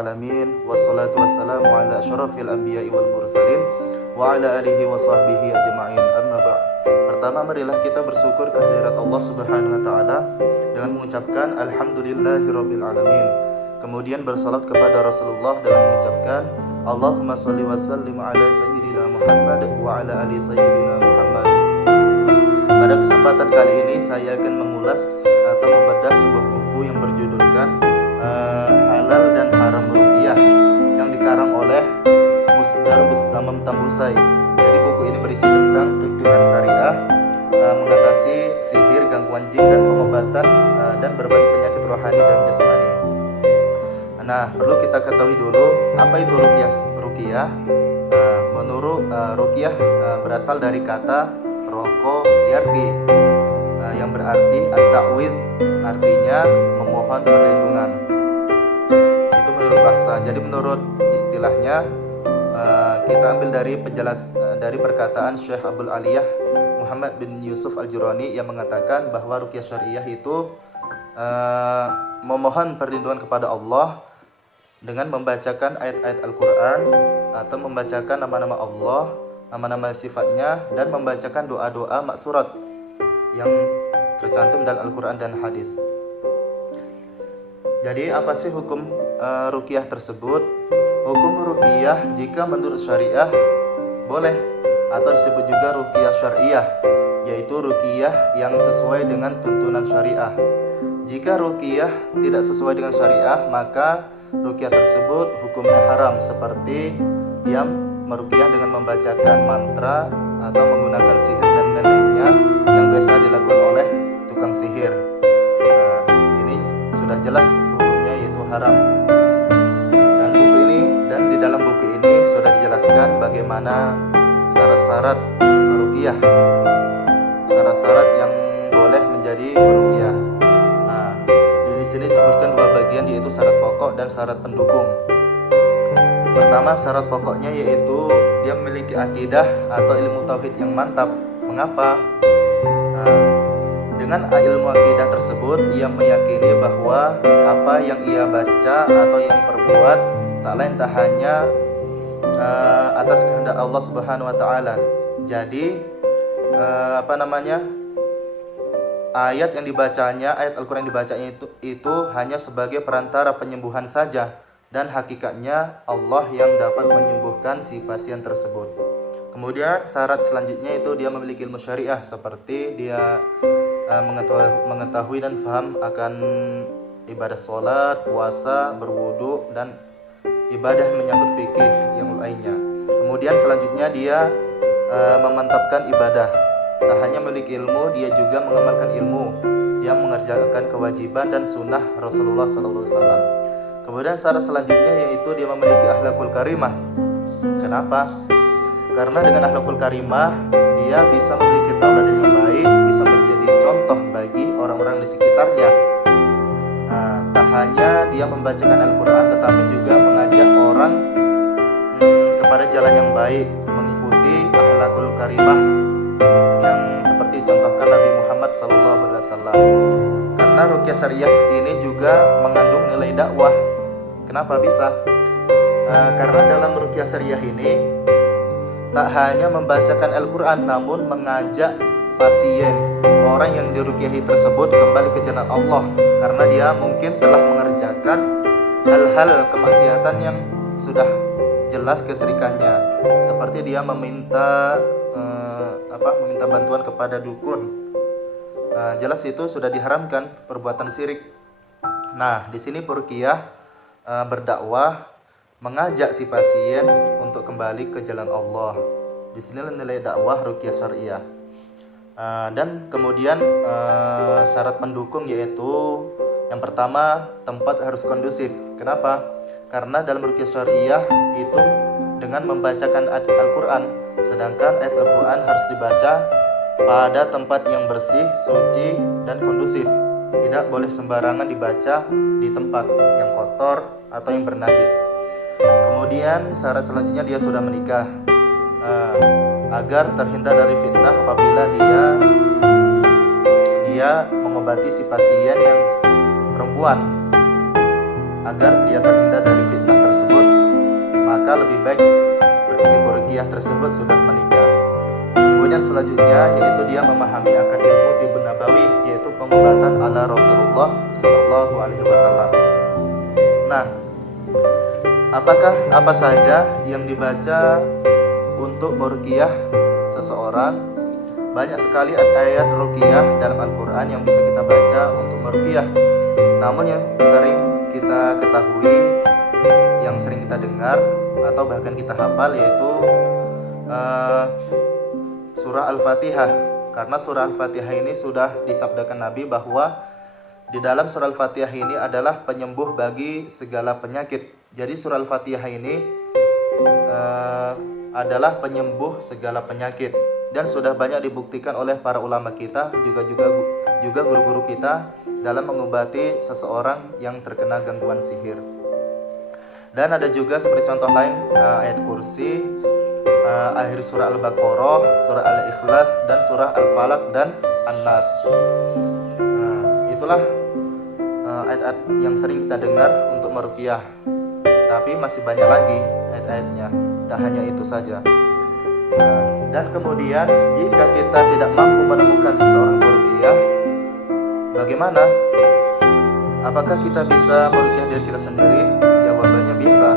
alamin, wassalatu wassalamu ala asyrafil anbiya'i wal mursalin wa ala alihi wa sahbihi ajma'in. Amma ba'd. Pertama, marilah kita bersyukur kehadirat Allah Subhanahu wa taala dengan mengucapkan alhamdulillahirabbil alamin. Kemudian bersalat kepada Rasulullah dengan mengucapkan Allahumma shalli wa sallim ala sayyidina Muhammad wa ala ali sayyidina Muhammad. Pada kesempatan kali ini saya akan mengulas atau membedah sebuah buku yang berjudulkan Halal dan Haram Ruqyah yang dikarang oleh Musdar Bustamam Tambusai. Jadi buku ini berisi tentang tuntunan syariah mengatasi sihir, gangguan jin dan pengobatan dan berbagai penyakit rohani dan jasmani. Nah, perlu kita ketahui dulu apa itu ruqyah. Menurut ruqyah berasal dari kata roko yarqi yang berarti at-ta'widz, artinya memohon perlindungan. Itu menurut bahasa. Jadi menurut istilahnya kita ambil dari perkataan Syekh Abdul Aliyah Muhammad bin Yusuf Al-Jurani yang mengatakan bahwa ruqyah syariah itu memohon perlindungan kepada Allah dengan membacakan ayat-ayat Al-Quran atau membacakan nama-nama Allah, nama-nama sifatnya, dan membacakan doa-doa maksurat yang tercantum dalam Al-Quran dan hadis. Jadi apa sih hukum ruqyah tersebut? Hukum ruqyah jika menurut syariah boleh atau disebut juga ruqyah syariah, yaitu ruqyah yang sesuai dengan tuntunan syariah. Jika ruqyah tidak sesuai dengan syariah, maka ruqyah tersebut hukumnya haram, seperti dia meruqyah dengan membacakan mantra atau menggunakan sihir dan lainnya yang biasa dilakukan oleh tukang sihir. Ini sudah jelas hukumnya, yaitu haram. Dan di dalam buku ini sudah dijelaskan bagaimana syarat-syarat ruqyah, syarat-syarat yang boleh menjadi ruqyah. Di sini disebutkan dua bagian, yaitu syarat pokok dan syarat pendukung. Pertama, syarat pokoknya yaitu dia memiliki akidah atau ilmu tauhid yang mantap. Mengapa? Dengan ilmu akidah tersebut ia meyakini bahwa apa yang ia baca atau yang perbuat tak lain tak hanya atas kehendak Allah Subhanahu wa taala. Jadi ayat yang dibacanya, ayat Al-Quran yang dibacanya itu hanya sebagai perantara penyembuhan saja, dan hakikatnya Allah yang dapat menyembuhkan si pasien tersebut. Kemudian syarat selanjutnya itu dia memiliki ilmu syariah, seperti dia mengetahui dan paham akan ibadah sholat, puasa, berwudu, dan ibadah menyangkut fikih yang lainnya. Kemudian selanjutnya dia memantapkan ibadah. Tak hanya memiliki ilmu, dia juga mengamalkan ilmu. Dia mengerjakan kewajiban dan sunnah Rasulullah SAW. Kemudian syarat selanjutnya yaitu dia memiliki akhlakul karimah. Kenapa? Karena dengan akhlakul karimah dia bisa memiliki tauladan yang baik, bisa menjadi contoh bagi orang-orang di sekitarnya. Tak hanya dia membacakan Al-Quran, tetapi juga mengajak orang kepada jalan yang baik, mengikuti akhlakul karimah yang seperti contohkan Nabi Muhammad SAW. Karena ruqyah syariah ini juga mengandung nilai dakwah. Kenapa bisa? Karena dalam ruqyah syariah ini tak hanya membacakan Al-Quran, namun mengajak pasien, orang yang diruqyahi tersebut, kembali ke jalan Allah, karena dia mungkin telah mengerjakan hal-hal kemaksiatan yang sudah jelas kesyirikannya, seperti dia meminta bantuan kepada dukun. Jelas itu sudah diharamkan perbuatan syirik. Nah, di sini ruqyah berdakwah, mengajak si pasien untuk kembali ke jalan Allah. Di sini nilai dakwah ruqyah syariah. Dan kemudian syarat pendukung yaitu yang pertama, tempat harus kondusif. Kenapa? Karena dalam ruqyah syariah itu dengan membacakan ayat Al-Quran, sedangkan ayat Al-Quran harus dibaca pada tempat yang bersih, suci, dan kondusif. Tidak boleh sembarangan dibaca di tempat yang kotor atau yang bernajis. Kemudian syarat selanjutnya dia sudah menikah, agar terhindar dari fitnah apabila dia mengobati si pasien yang perempuan agar dia terhindar dari fitnah tersebut, maka lebih baik si ruqyah tersebut sudah menikah. Kemudian selanjutnya yaitu dia memahami akan ilmu tibbun nabawi, yaitu pengobatan ala Rasulullah Shallallahu Alaihi Wasallam. Nah, apakah apa saja yang dibaca untuk meruqyah seseorang? Banyak sekali ayat ruqyah dalam Al-Quran yang bisa kita baca untuk meruqyah. Namun yang sering kita ketahui, yang sering kita dengar atau bahkan kita hafal yaitu surah Al-Fatihah. Karena surah Al-Fatihah ini sudah disabdakan Nabi bahwa di dalam surah Al-Fatihah ini adalah penyembuh bagi segala penyakit. Jadi surah Al-Fatihah ini adalah penyembuh segala penyakit, dan sudah banyak dibuktikan oleh para ulama kita, juga guru-guru kita dalam mengobati seseorang yang terkena gangguan sihir. Dan ada juga seperti contoh lain ayat kursi, akhir surah Al-Baqarah, surah Al-Ikhlas, dan surah Al-Falaq dan An-Nas. Itulah ayat-ayat yang sering kita dengar untuk meruqyah. Tapi masih banyak lagi ayat-ayatnya, tak hanya itu saja. Dan kemudian jika kita tidak mampu menemukan seseorang meruqyah, bagaimana? Apakah kita bisa meruqyah diri kita sendiri? Jawabannya bisa.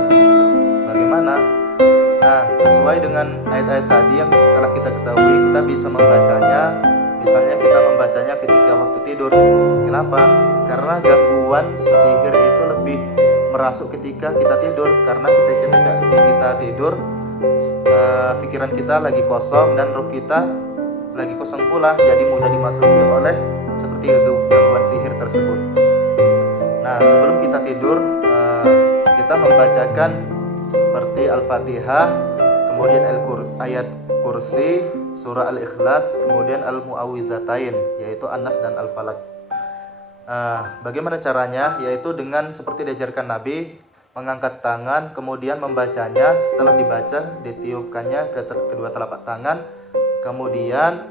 Bagaimana? Nah, sesuai dengan ayat-ayat tadi yang telah kita ketahui, kita bisa membacanya. Misalnya kita membacanya ketika waktu tidur. Kenapa? Karena gangguan sihir itu lebih merasuk ketika kita tidur. Karena ketika kita tidur, pikiran kita lagi kosong dan ruh kita lagi kosong pula, jadi mudah dimasuki oleh seperti gangguan sihir tersebut. Nah, sebelum kita tidur, kita membacakan seperti Al-Fatihah, kemudian ayat kursi, surah Al-Ikhlas, kemudian Al-Mu'awwidzatain, yaitu An-Nas dan Al-Falaq. Bagaimana caranya? Yaitu dengan seperti diajarkan Nabi, mengangkat tangan, kemudian membacanya. Setelah dibaca, ditiupkannya ke kedua telapak tangan, kemudian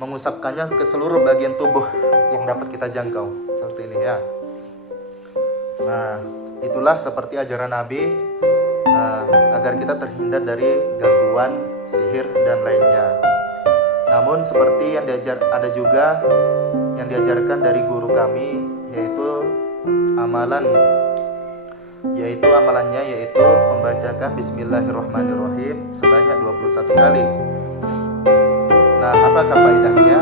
mengusapkannya ke seluruh bagian tubuh yang dapat kita jangkau, seperti ini ya. Nah, itulah seperti ajaran Nabi agar kita terhindar dari gangguan sihir dan lainnya. Namun seperti yang ada juga yang diajarkan dari guru kami, yaitu amalannya yaitu membacakan Bismillahirrahmanirrahim sebanyak 21 kali. Nah, apakah faedahnya?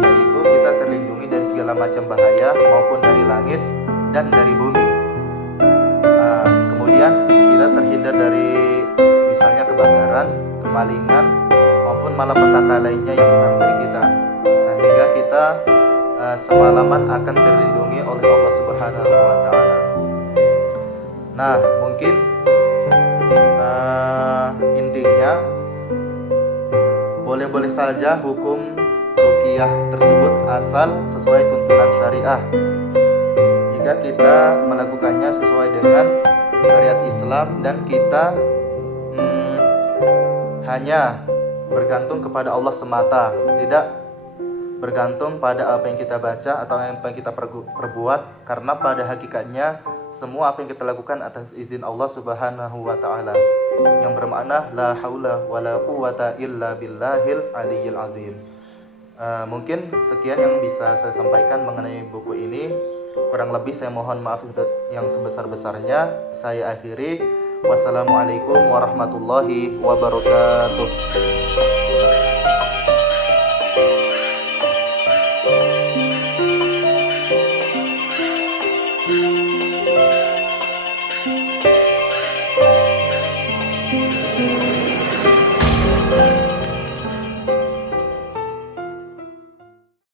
Yaitu kita terlindungi dari segala macam bahaya, maupun dari langit dan dari bumi. Kemudian kita terhindar dari misalnya kebakaran, kemalingan, maupun malapetaka lainnya yang menghampiri kita, sehingga kita semalaman akan terlindungi oleh Allah Subhanahu wa Ta'ala. Nah, mungkin intinya boleh-boleh saja hukum ruqyah tersebut asal sesuai tuntunan syariah. Jika kita melakukannya sesuai dengan syariat Islam dan kita hanya bergantung kepada Allah semata, tidak bergantung pada apa yang kita baca atau apa yang kita perbuat, karena pada hakikatnya semua apa yang kita lakukan atas izin Allah Subhanahu wa Ta'ala, yang bermakna la haula wala quwata illa billahil aliyyil azim. Mungkin sekian yang bisa saya sampaikan mengenai buku ini. Kurang lebih saya mohon maaf yang sebesar-besarnya. Saya akhiri. Wassalamualaikum warahmatullahi wabarakatuh.